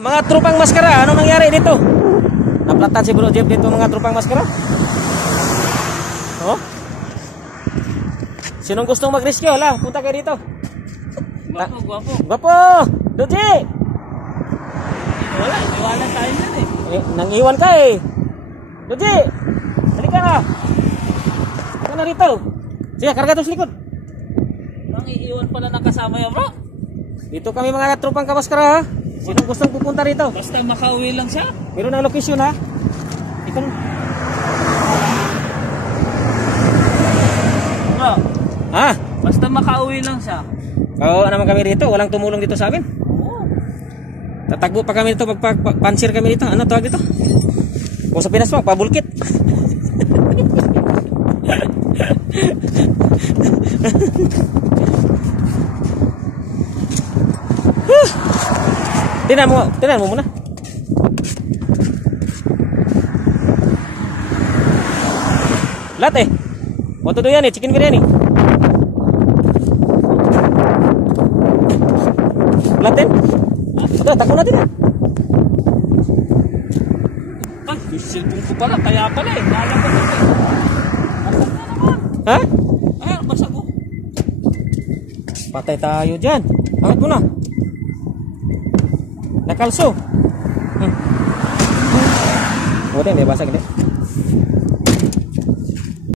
Mga trupang maskara, anong nangyari dito? Naplatan si Bro Jeff dito mga trupang maskara. Oh? Sinong gustong mag-rescue? Hala, punta kayo dito. Gwapo, gwapo. Gwapo! Doji! Wala, iwanan tayo yan eh. Nang-iwan ka eh. Doji! Halika na. Halika na rito. Sige, karga ito sa likod. Nang iiwan pala ng kasama yan, bro. Dito kami mga trupang kamaskara ha. Sinong gustong pupunta rito? Basta makauwi lang siya. Meron ang location ha. Ito. Bro, Ha? basta makauwi lang siya. Oo naman kami dito. Walang tumulong dito sa amin. Oo. Tatagbo pa kami dito. Magpapansir kami dito. Ano tawag dito? Kung sa Pinas mo, pabulkit. Tinan mo muna. Lahat eh. What to do yan eh, chicken biryani. Lahat din. Ito, takbo natin eh. Ay, yung cellphone ko pala, kaya pala eh. Naalam ko ito eh. Nasaan na naman? Ha? Ay, basa ko. Patay tayo dyan. Angat mo na. Nakalso. Buti hindi basag hindi.